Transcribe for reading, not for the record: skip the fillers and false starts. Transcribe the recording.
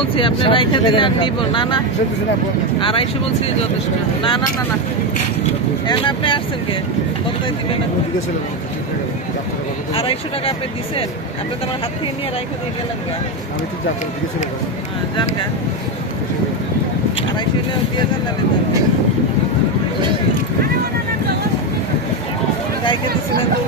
বলছি আপনি রাইখা দিলে আর নিব না। না 250 বলছি যথেষ্ট। না না না না, এখন আপনি আসছেন কে বদলাই দিবেন? 250 টাকা আপনি দিচ্ছেন, আপনি তো আমার হাত থেকে নিয়ে রাইখা দিয়ে গেলেন গা। যান গা, 250 দিয়ে যান না রাইখা দিচ্ছিলেন তো